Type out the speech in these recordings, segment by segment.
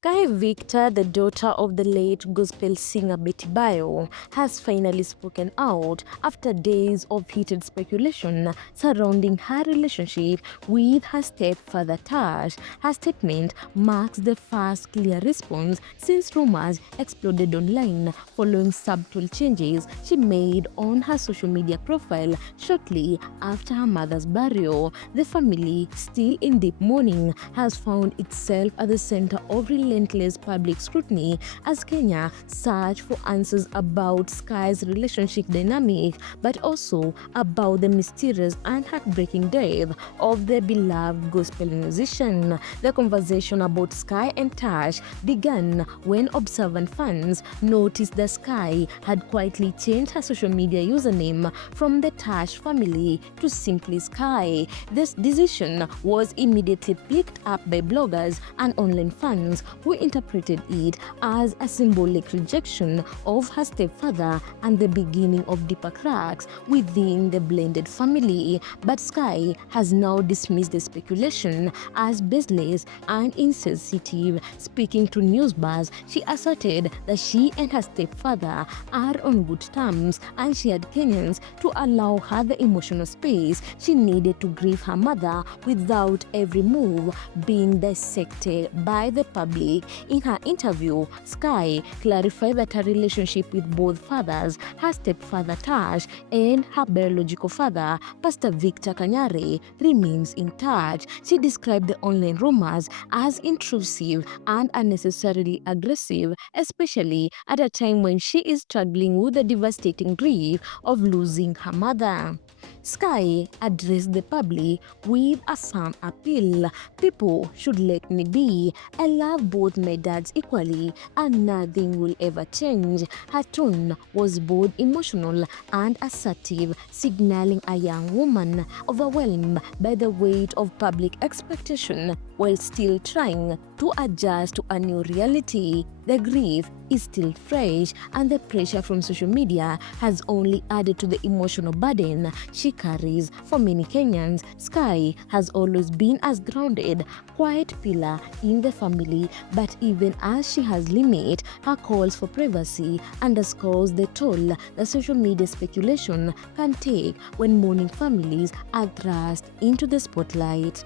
Kai Victor, the daughter of the late gospel singer Bayo, has finally spoken out after days of heated speculation surrounding her relationship with her stepfather Tash. Her statement marks the first clear response since rumors exploded online following subtle changes she made on her social media profile shortly after her mother's burial. The family, still in deep mourning, has found itself at the center of relentless public scrutiny as Kenya search for answers about Sky's relationship dynamic, but also about the mysterious and heartbreaking death of their beloved gospel musician. The conversation about Sky and Tash began when observant fans noticed that Sky had quietly changed her social media username from the Tash family to simply Sky. This decision was immediately picked up by bloggers and online fans who interpreted it as a symbolic rejection of her stepfather and the beginning of deeper cracks within the blended family. But Sky has now dismissed the speculation as baseless and insensitive. Speaking to Newsbuzz, she asserted that she and her stepfather are on good terms and she had Kenyans to allow her the emotional space she needed to grieve her mother without every move being dissected by the public. In her interview, Sky clarified that her relationship with both fathers, her stepfather Tash and her biological father, Pastor Victor Kanyare, remains intact. She described the online rumors as intrusive and unnecessarily aggressive, especially at a time when she is struggling with the devastating grief of losing her mother. Sky addressed the public with a firm appeal. People should let me be. I love both my dads equally and nothing will ever change. Her tone was both emotional and assertive, signaling a young woman overwhelmed by the weight of public expectation while still trying to adjust to a new reality. The grief is still fresh and the pressure from social media has only added to the emotional burden she carries. For many Kenyans, Sky has always been as grounded, quiet pillar in the family, but even as she has limit, her calls for privacy underscores the toll that social media speculation can take when mourning families are thrust into the spotlight.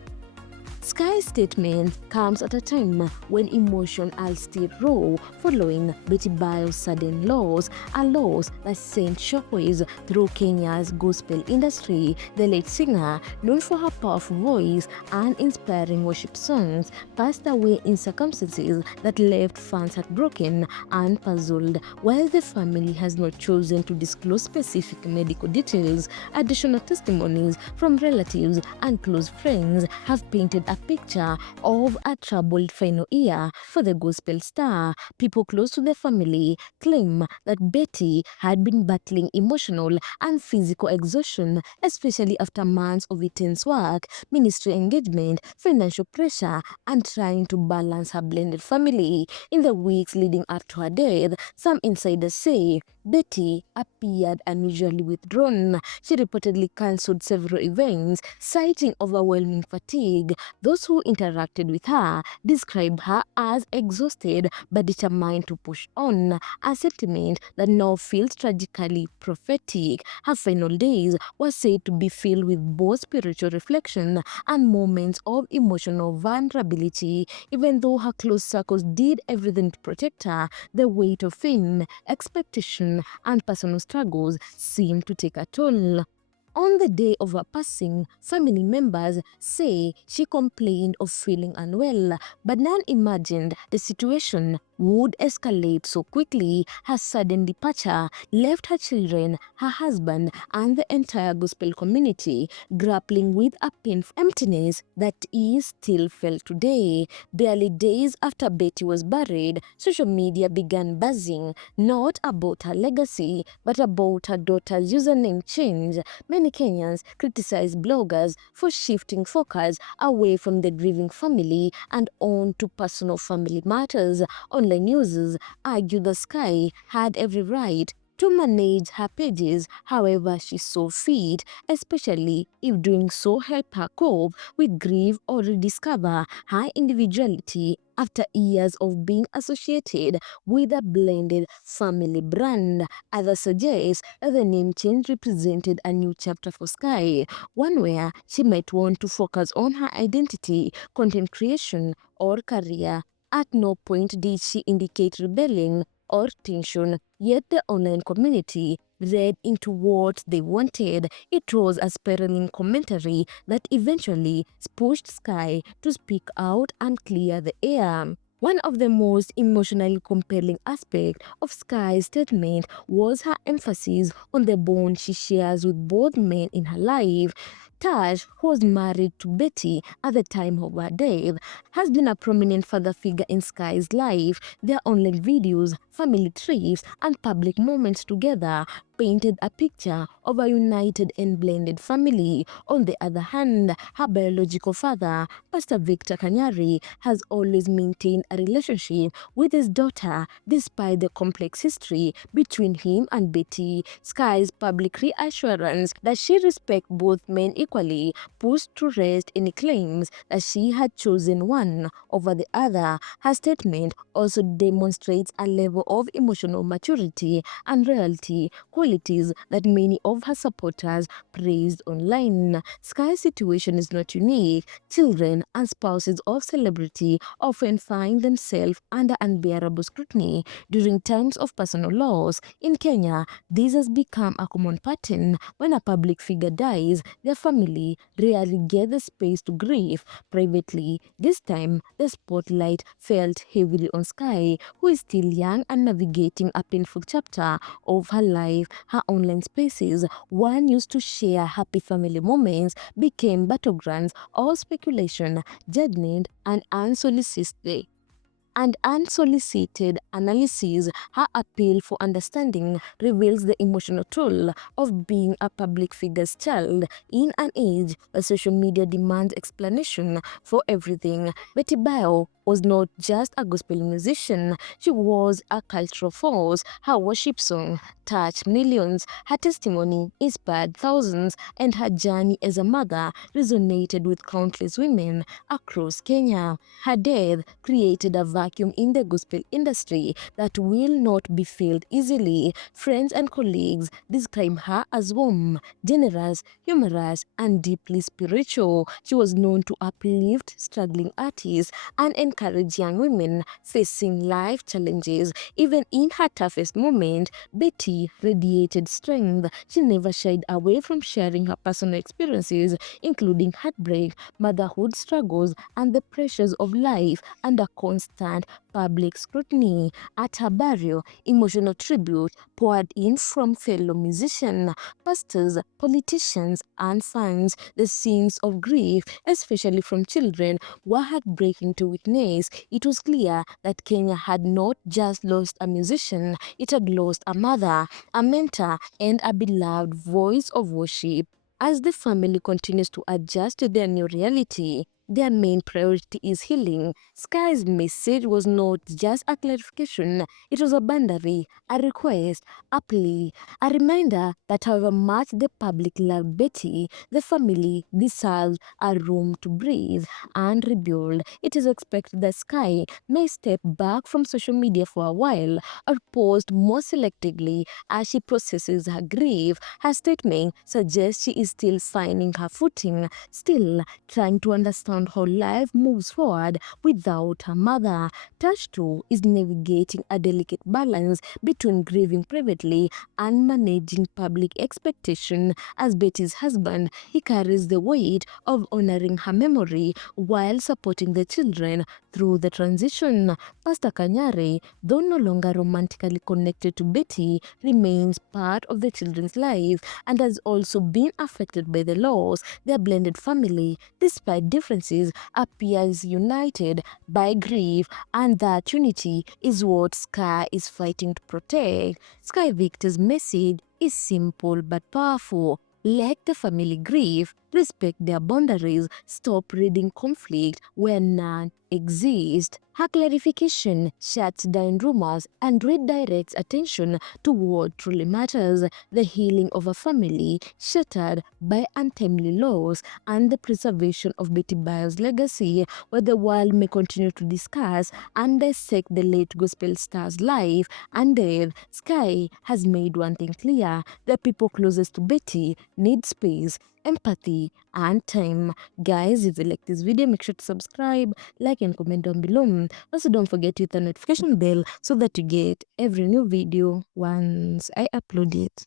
Sky's statement comes at a time when emotions are still raw following Betty Bayo's sudden loss, a loss that sent shockwaves through Kenya's gospel industry. The late singer, known for her powerful voice and inspiring worship songs, passed away in circumstances that left fans heartbroken and puzzled. While the family has not chosen to disclose specific medical details, additional testimonies from relatives and close friends have painted a picture of a troubled final year for the gospel star. People close to the family claim that Betty had been battling emotional and physical exhaustion, especially after months of intense work, ministry engagement, financial pressure, and trying to balance her blended family. In the weeks leading up to her death, some insiders say Betty appeared unusually withdrawn. She reportedly cancelled several events, citing overwhelming fatigue. Those who interacted with her described her as exhausted but determined to push on, a sentiment that now feels tragically prophetic. Her final days were said to be filled with both spiritual reflection and moments of emotional vulnerability. Even though her close circles did everything to protect her, the weight of fame, expectation, and personal struggles seemed to take a toll. On the day of her passing, family members say she complained of feeling unwell, but none imagined the situation would escalate so quickly. Her sudden departure left her children, her husband, and the entire gospel community grappling with a painful emptiness that is still felt today. Barely days after Betty was buried, social media began buzzing, not about her legacy, but about her daughter's username change. Many Kenyans criticize bloggers for shifting focus away from the grieving family and on to personal family matters. Online users argue the Sky had every right to manage her pages however she saw fit, especially if doing so helped her cope with grief or rediscover her individuality after years of being associated with a blended family brand. Others suggest that the name change represented a new chapter for Sky, one where she might want to focus on her identity, content creation, or career. At no point did she indicate rebellion or tension, yet the online community read into what they wanted. It was a spiraling commentary that eventually pushed Sky to speak out and clear the air. One of the most emotionally compelling aspects of Sky's statement was her emphasis on the bond she shares with both men in her life. Tash, who was married to Betty at the time of her death, has been a prominent father figure in Sky's life. Their online videos, family trips, and public moments together painted a picture of a united and blended family. On the other hand, her biological father, Pastor Victor Kanyari, has always maintained a relationship with his daughter despite the complex history between him and Betty. Sky's public reassurance that she respects both men equally pushed to rest any claims that she had chosen one over the other. Her statement also demonstrates a level of emotional maturity and reality, qualities that many of her supporters praised online. Sky's situation is not unique. Children and spouses of celebrity often find themselves under unbearable scrutiny during times of personal loss. In Kenya, this has become a common pattern. When a public figure dies, their family rarely get the space to grieve privately. This time, the spotlight felt heavily on Sky, who is still young and navigating a painful chapter of her life. Her online spaces, one used to share happy family moments, became battlegrounds of speculation, judgment, and unsolicited analysis. Her appeal for understanding reveals the emotional toll of being a public figure's child in an age where social media demands explanation for everything. Betty Bayo was not just a gospel musician, she was a cultural force. Her worship song touched millions, her testimony inspired thousands, and her journey as a mother resonated with countless women across Kenya. Her death created a vacuum in the gospel industry that will not be filled easily. Friends and colleagues describe her as warm, generous, humorous, and deeply spiritual. She was known to uplift struggling artists and encourage young women facing life challenges. Even in her toughest moment, Betty radiated strength. She never shied away from sharing her personal experiences, including heartbreak, motherhood struggles, and the pressures of life under constant public scrutiny. At her burial, emotional tribute poured in from fellow musicians, pastors, politicians, and fans. The scenes of grief, especially from children, were heartbreaking to witness. It was clear that Kenya had not just lost a musician, it had lost a mother, a mentor, and a beloved voice of worship. As the family continues to adjust to their new reality, their main priority is healing. Sky's message was not just a clarification, it was a boundary, a request, a plea, a reminder that however much the public loved Betty, the family deserved a room to breathe and rebuild. It is expected that Sky may step back from social media for a while or post more selectively as she processes her grief. Her statement suggests she is still finding her footing, still trying to understand how life moves forward without her mother. Tash too is navigating a delicate balance between grieving privately and managing public expectation. As Betty's husband, he carries the weight of honoring her memory while supporting the children through the transition. Pastor Kanyari, though no longer romantically connected to Betty, remains part of the children's life and has also been affected by the loss. Their blended family, despite differences, appears united by grief, and that unity is what Sky is fighting to protect. Sky Victor's message is simple but powerful. Let the family grieve, respect their boundaries, stop reading conflict where none exist. Her clarification shuts down rumors and redirects attention to what truly matters: the healing of a family shattered by untimely loss and the preservation of Betty Bayo's legacy, where the world may continue to discuss and dissect the late gospel star's life and death. Sky has made one thing clear: the people closest to Betty need space, empathy, and time. Guys, if you like this video, make sure to subscribe, like, and comment down below. Also, don't forget to hit the notification bell so that you get every new video once I upload it.